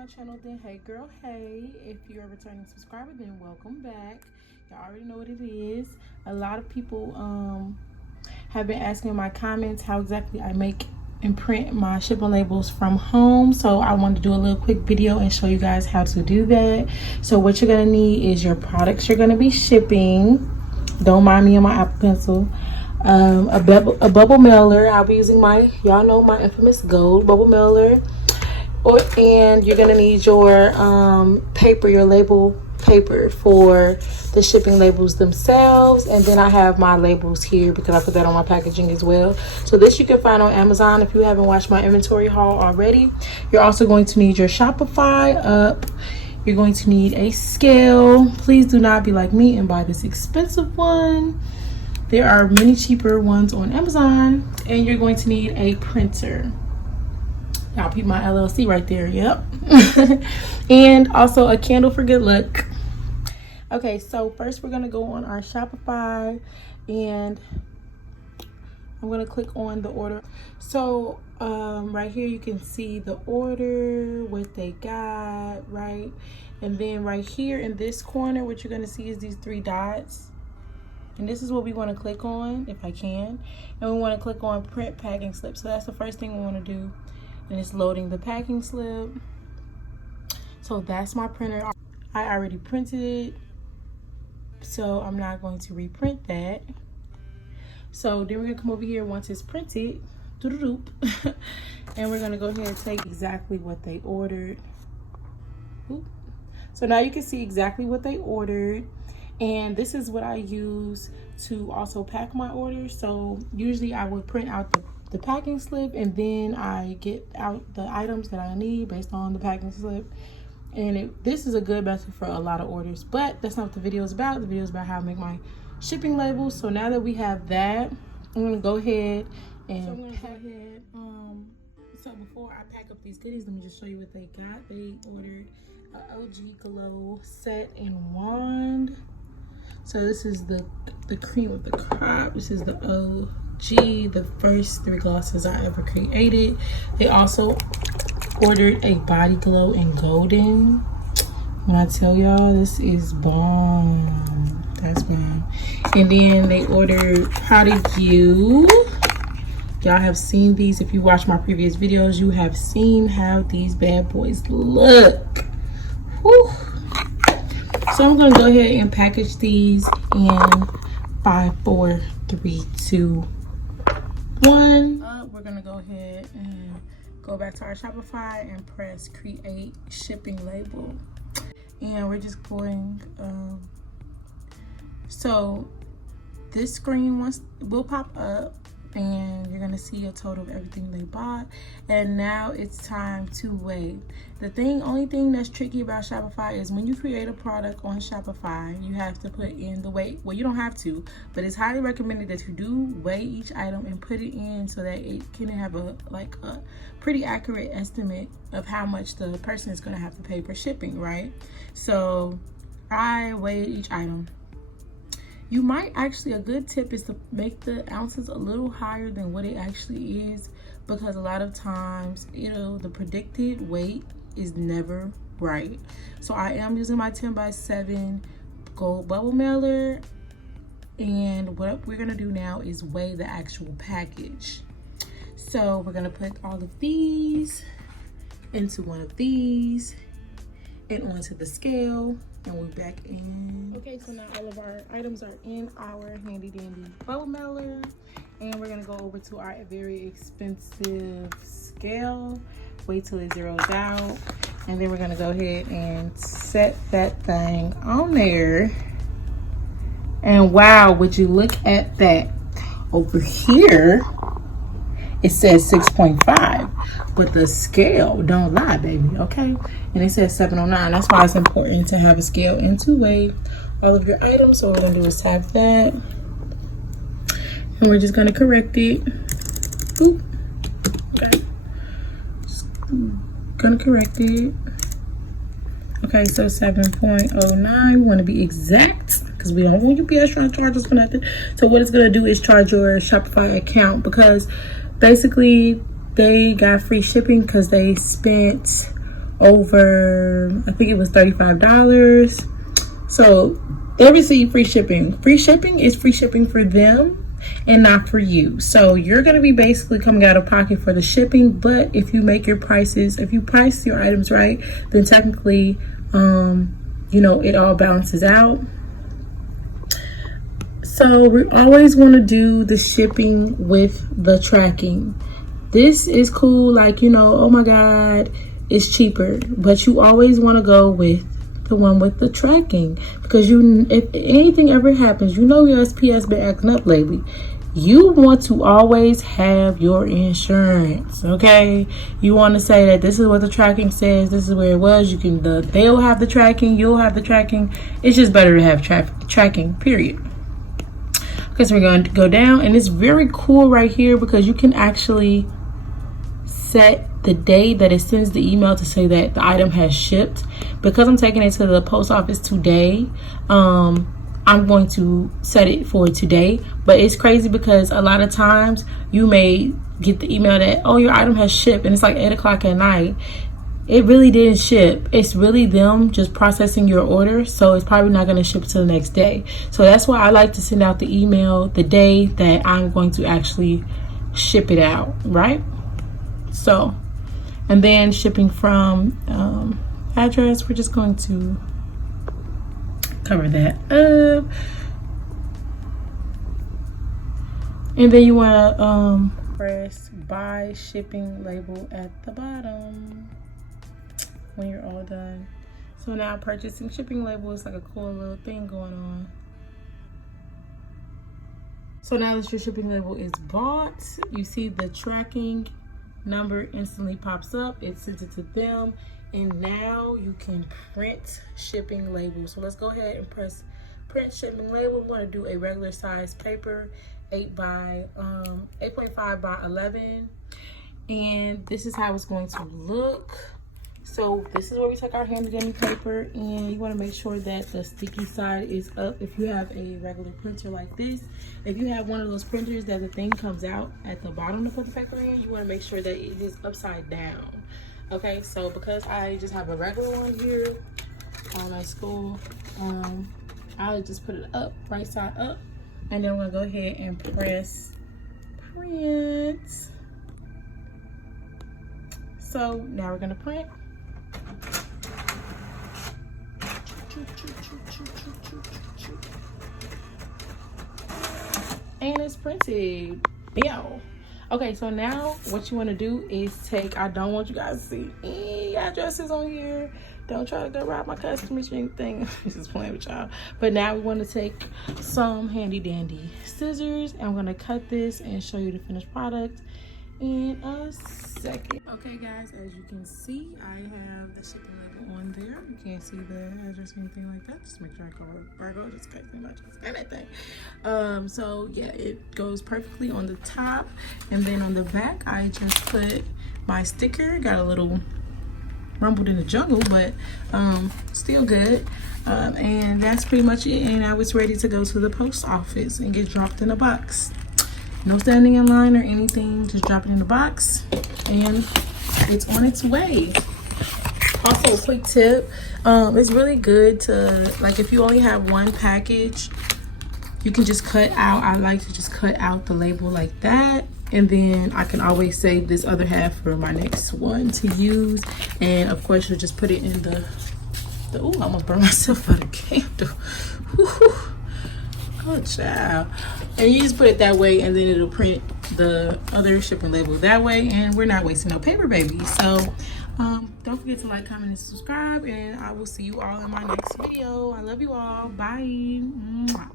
my channel, then hey girl, hey. If you're a returning subscriber, then welcome back. Y'all already know what it is. A lot of people have been asking in my comments how exactly I make and print my shipping labels from home, so I wanted to do a little quick video and show you guys how to do that. So what you're gonna need is your products you're gonna be shipping. Don't mind me on my Apple Pencil. A bubble mailer. I'll be using my, y'all know, my infamous gold bubble mailer. And you're gonna need your paper, your label paper for the shipping labels themselves. And then I have my labels here because I put that on my packaging as well. So this you can find on Amazon if you haven't watched my inventory haul already. You're also going to need your Shopify up. You're going to need a scale. Please do not be like me and buy this expensive one. There are many cheaper ones on Amazon. And you're going to need a printer. Y'all peep my LLC right there, yep. And also a candle for good luck. Okay, so first we're gonna go on our Shopify and I'm gonna click on the order. So right here you can see the order, what they got, right? And then right here in this corner, what you're gonna see is these three dots. And this is what we wanna click on, if I can. And we wanna click on print packing slip. So that's the first thing we wanna do. And it's loading the packing slip. So that's my printer. I already printed it, so I'm not going to reprint that. So then we're gonna come over here once it's printed, and we're gonna go ahead and take exactly what they ordered. So now you can see exactly what they ordered, and this is what I use to also pack my orders. So usually I would print out the packing slip, and then I get out the items that I need based on the packing slip. And this is a good method for a lot of orders, but that's not what the video is about. The video is about how I make my shipping labels. So now that we have that, I'm gonna go ahead and so before I pack up these goodies, let me just show you what they got. They ordered an OG Glow set and wand. So this is the cream of the crop. This is the OG, the first 3 glosses I ever created. They also ordered a body glow in golden. When I tell y'all, this is bomb. That's bomb. And then they ordered Powder You. Y'all have seen these. If you watch my previous videos, you have seen how these bad boys look. Whew. So I'm gonna go ahead and package these in 5, 4, 3, 2, 1. We're gonna go ahead and go back to our Shopify and press create shipping label. And we're just going, so this screen will pop up and you're gonna see a total of everything they bought. And now it's time to weigh. The only thing that's tricky about Shopify is when you create a product on Shopify, you have to put in the weight. Well, you don't have to, but it's highly recommended that you do weigh each item and put it in so that it can have a pretty accurate estimate of how much the person is gonna have to pay for shipping, right? So I weighed each item. You might actually, a good tip is to make the ounces a little higher than what it actually is, because a lot of times, the predicted weight is never right. So I am using my 10x7 gold bubble mailer, and what we're gonna do now is weigh the actual package. So we're gonna put all of these into one of these and onto the scale. And we're back in. Okay, so now all of our items are in our handy dandy bubble mailer. And we're gonna go over to our very expensive scale. Wait till it zeroes out. And then we're gonna go ahead and set that thing on there. And wow, would you look at that? Over here, it says 6.5. But the scale don't lie, baby, okay? And it says 709. That's why it's important to have a scale and to weigh all of your items. So what we're gonna do is have that. And we're just gonna correct it. Boop. Okay. Just gonna correct it. Okay, so 7.09. We wanna be exact because we don't want UPS trying to charge us for nothing. So what it's gonna do is charge your Shopify account, because basically they got free shipping because they spent over, I think it was $35. So they receive free shipping. Free shipping is free shipping for them and not for you. So you're going to be basically coming out of pocket for the shipping, but if you make your prices, if you price your items right, then technically you know, it all balances out. So we always want to do the shipping with the tracking. This is cool, like, you know, oh my god, it's cheaper, but you always want to go with the one with the tracking, because you, if anything ever happens, you know your SP has been acting up lately. You want to always have your insurance, okay? You want to say that this is what the tracking says, this is where it was. You can, they'll have the tracking, you'll have the tracking. It's just better to have tracking, period. Okay, so we're going to go down, and it's very cool right here because you can actually set the day that it sends the email to say that the item has shipped. Because I'm taking it to the post office today, I'm going to set it for today. But it's crazy because a lot of times you may get the email that, oh, your item has shipped, and it's like 8 o'clock at night. It really didn't ship. It's really them just processing your order, so it's probably not going to ship till the next day. So that's why I like to send out the email the day that I'm going to actually ship it out, right? So, and then shipping from address, we're just going to cover that up. And then you want to press buy shipping label at the bottom when you're all done. So now purchasing shipping label is like a cool little thing going on. So now that your shipping label is bought, you see the tracking number instantly pops up. It sends it to them, and now you can print shipping label. So let's go ahead and press print shipping label. We're going to do a regular size paper, 8.5 by 11, and this is how it's going to look. So this is where we take our handy dandy paper, and you want to make sure that the sticky side is up if you have a regular printer like this. If you have one of those printers that the thing comes out at the bottom to put the paper in, you want to make sure that it is upside down. Okay, so because I just have a regular one here on my school, I'll just put it up, right side up, and then we'll go ahead and press print. So now we're gonna print. And it's printed. Bill. Okay, so now what you want to do is take, I don't want you guys to see any addresses on here. Don't try to go rob my customers or anything. This is playing with y'all. But now we want to take some handy dandy scissors, and I'm going to cut this and show you the finished product in a second. Okay guys, as you can see, I have the shipping label on there. You can't see the address or anything like that. Just make sure I cover Virgo, just in case anybody just anything. So yeah, it goes perfectly on the top, and then on the back I just put my sticker. Got a little rumbled in the jungle, but still good. And that's pretty much it, and I was ready to go to the post office and get dropped in a box. No standing in line or anything, just drop it in the box and it's on its way. Also, a quick tip, it's really good to, like, if you only have one package, you can just cut out, I like to just cut out the label like that, and then I can always save this other half for my next one to use. And of course you'll just put it in the ooh, I almost burned myself out of candle. Woo-hoo. Oh child. And you just put it that way, and then it'll print the other shipping label that way, and we're not wasting no paper, baby. So don't forget to like, comment, and subscribe, and I will see you all in my next video. I love you all. Bye. Mwah.